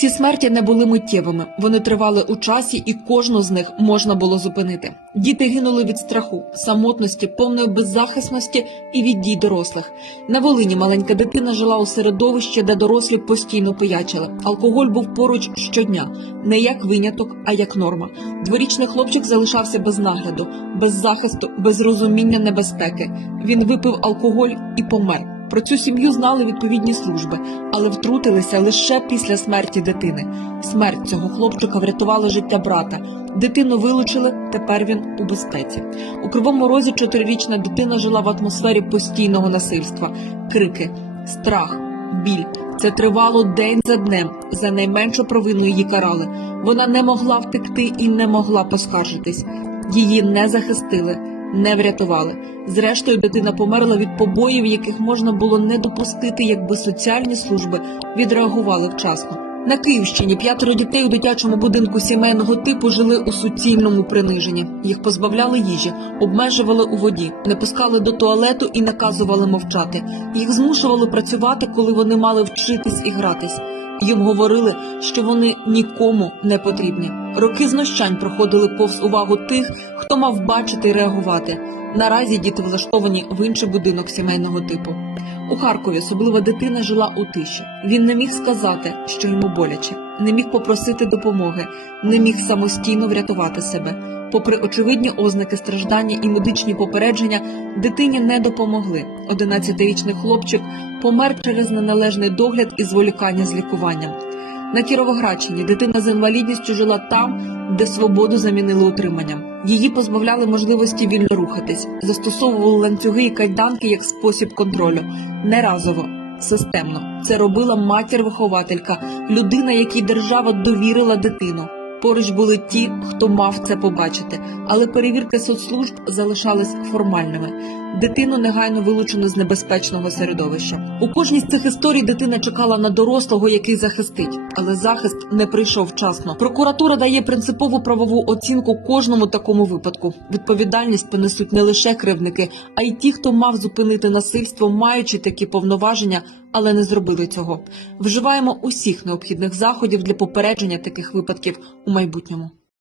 Ці смерті не були миттєвими. Вони тривали у часі, і кожну з них можна було зупинити. Діти гинули від страху, самотності, повної беззахисності і від дій дорослих. На Волині маленька дитина жила у середовищі, де дорослі постійно пиячили. Алкоголь був поруч щодня, не як виняток, а як норма. Дворічний хлопчик залишався без нагляду, без захисту, без розуміння небезпеки. Він випив алкоголь і помер. Про цю сім'ю знали відповідні служби, але втрутилися лише після смерті дитини. Смерть цього хлопчика врятувала життя брата. Дитину вилучили, тепер він у безпеці. У кривому розі чотирирічна дитина жила в атмосфері постійного насильства, крики, страх, біль. Це тривало день за днем. За найменшу провину її карали. Вона не могла втекти і не могла поскаржитись. Її не захистили, не врятували. Зрештою, дитина померла від побоїв, яких можна було не допустити, якби соціальні служби відреагували вчасно. На Київщині п'ятеро дітей у дитячому будинку сімейного типу жили у суцільному приниженні. Їх позбавляли їжі, обмежували у воді, не пускали до туалету і наказували мовчати. Їх змушували працювати, коли вони мали вчитись і гратись. Їм говорили, що вони нікому не потрібні. Роки знущань проходили повз увагу тих, хто мав бачити і реагувати. Наразі діти влаштовані в інший будинок сімейного типу. У Харкові особлива дитина жила у тиші. Він не міг сказати, що йому боляче, не міг попросити допомоги, не міг самостійно врятувати себе. Попри очевидні ознаки страждання і медичні попередження, дитині не допомогли. 11-річний хлопчик помер через неналежний догляд і зволікання з лікуванням. На Кіровоградщині дитина з інвалідністю жила там, де свободу замінили утриманням. Її позбавляли можливості вільно рухатись, застосовували ланцюги і кайданки як спосіб контролю, не разово, системно. Це робила матір-вихователька, людина, якій держава довірила дитину. Поруч були ті, хто мав це побачити, але перевірки соцслужб залишались формальними. Дитину негайно вилучено з небезпечного середовища. У кожній з цих історій дитина чекала на дорослого, який захистить, але захист не прийшов вчасно. Прокуратура дає принципову правову оцінку кожному такому випадку. Відповідальність понесуть не лише кривники, а й ті, хто мав зупинити насильство, маючи такі повноваження, але не зробили цього. Вживаємо усіх необхідних заходів для попередження таких випадків у майбутньому.